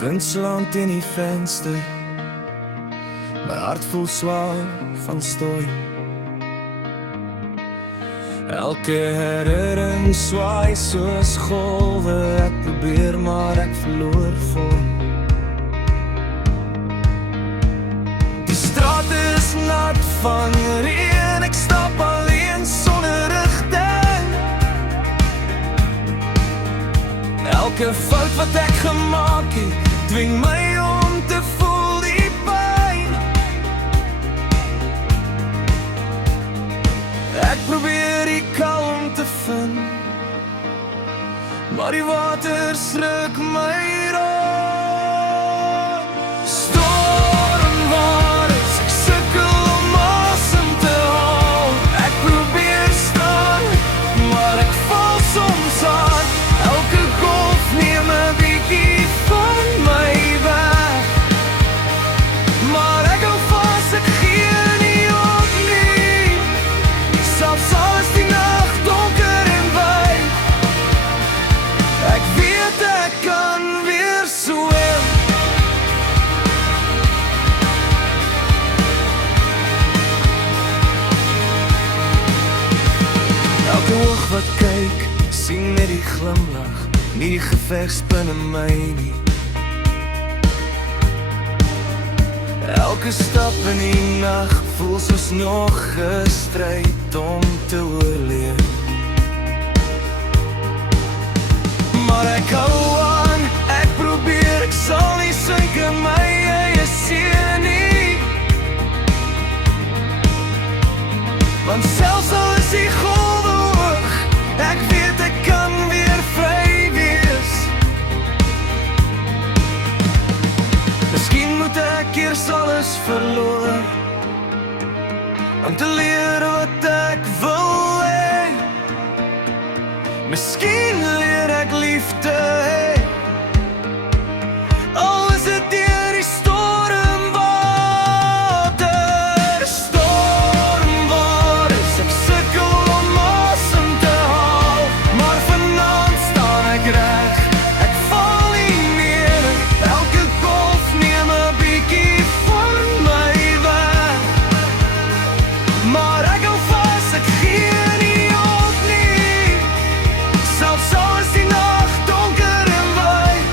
Wind slaan teen die venster, my hart voel swaar van stoei. Elke herinnering swaai soos golwe, ek probeer maar ek verloor vorm. Die straat is nat van reën, ek stap alleen sonder rigting. Elke fout wat ek gemaak het, dwing my om te voel die pyn. Ek probeer die kalmte vind, maar die water sluk my rond. Stormwaters, ek sukkel om asem te haal. Ek probeer staan, maar ek val soms aan. Elke golf neem 'n bietjie van my weg, maar ek hou vas, ek gee nie op nie. Selfs al is die nag donker en wyd, ek weet ek kan weer swem. Elke oog wat kyk, sien net die glimlach, nie die gevegspin in my nie. Elke stap in die nag voel soos nog 'n stryd om te oorleef. Maar ek hou aan, ek probeer, ek sal nie sink in my eie see nie. Want selfs al is die golwe hoog, ek weet ek kan weer vry wees. Miskien moet ek eers alles verloor, om te leer wat ek wil hê. Miskien leer ek liefde hê, al is dit deur die stormwater. Stormwaters, ek sukkel om asem te haal, maar vanaand staan ek reg, ek val nie meer. Elke golf neem 'n bietjie van my weg, maar ek hou vas, ek gee nie op nie. Selfs al is die nag donker en wyd,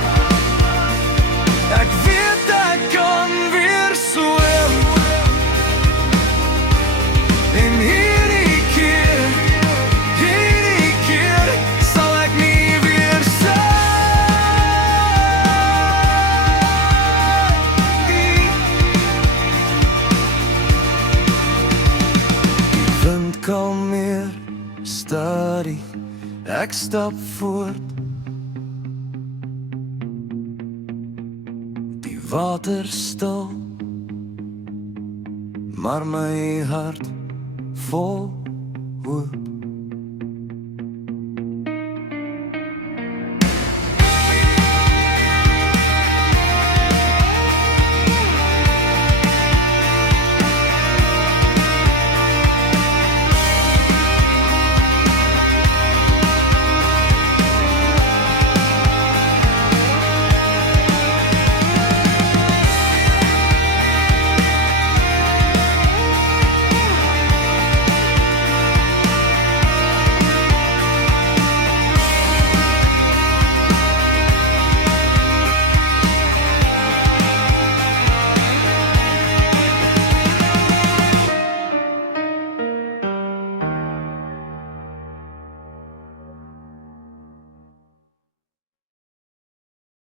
ek weet ek kan weer swem. En hierdie keer sal ek nie weer sink. Die wind kalmeer stadig, ek stap voort. Die water stil, maar my hart vol hoop.